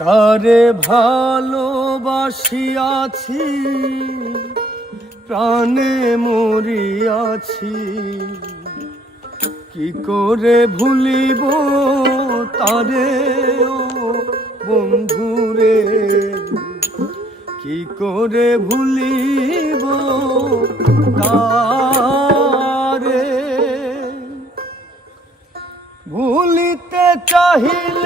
তারে ভালোবাসিয়াছি, প্রাণে মরিয়াছি। কি করে ভুলিব তারে ও বন্ধুরে? কি করে ভুলিব তারে? ভুলিতে চাহিলে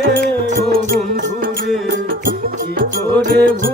করে ভুলিব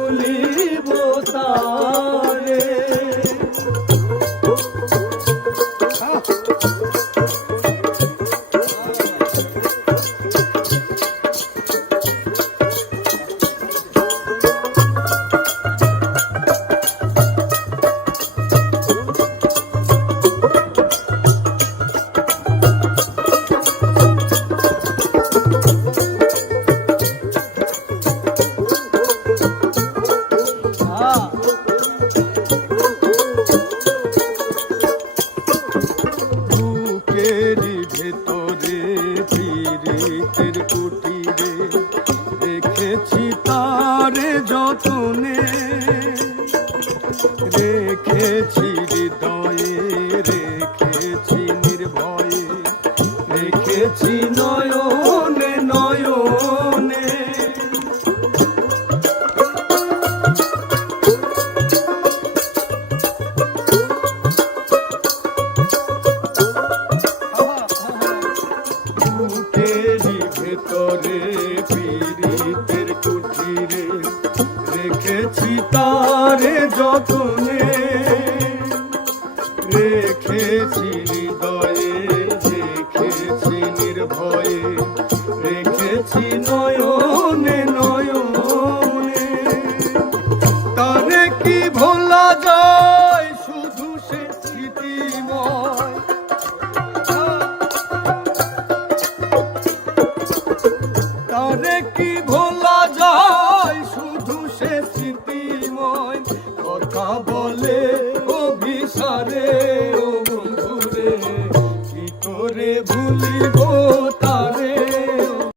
রেখেছি হৃদয়ে রেখেছি নির্ভয়ে রেখেছি নয়নে নয়নে। ভেতরে তারে যতনে রেখেছি হৃদয়ে রেখেছি নির্ভয়ে, রেখেছি নয়নে নয়নে। তারে কি ভোলা যায় শুধু সে স্মৃতিময়? তারে কি ভোলা কথা বলে